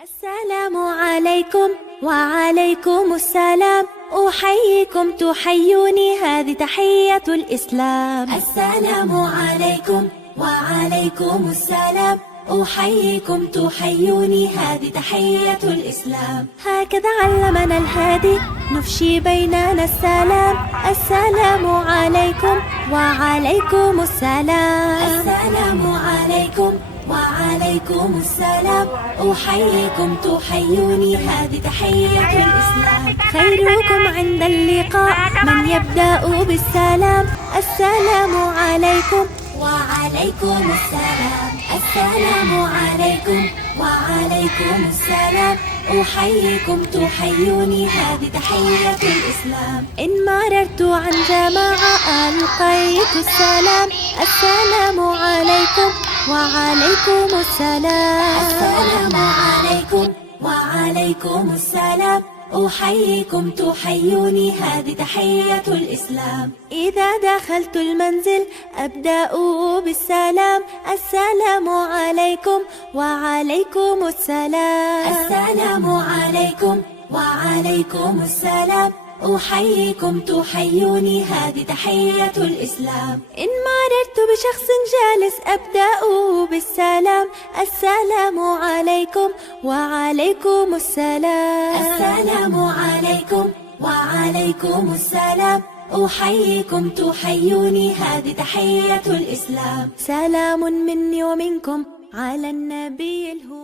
السلام عليكم وعليكم السلام، أحييكم تحيوني هذه تحية الإسلام. السلام عليكم وعليكم السلام، أحييكم تحيوني هذه تحية الإسلام. هكذا علمنا الهادي نفشي بيننا السلام. السلام عليكم وعليكم السلام. السلام عليكم وعليكم السلام، أحييكم تحيوني هذه تحية الإسلام. خيركم عند اللقاء من يبدأ بالسلام. السلام عليكم وعليكم السلام. السلام عليكم وعليكم السلام، أحييكم تحيوني هذه تحية الإسلام. إن مررت عن جماعة ألقيت السلام. السلام عليكم وعليكم السلام. السلام عليكم وعليكم السلام، أحييكم تحيوني هذه تحية الإسلام. إذا دخلت المنزل أبدأ بالسلام. السلام عليكم وعليكم السلام. السلام عليكم وعليكم السلام، أحييكم تحيوني هذه تحية الإسلام. إن مررت بشخص جالس أبدأ بالسلام. السلام عليكم وعليكم السلام. السلام عليكم وعليكم السلام، أحييكم تحيوني هذه تحية الإسلام. سلام مني ومنكم على النبي الهدى.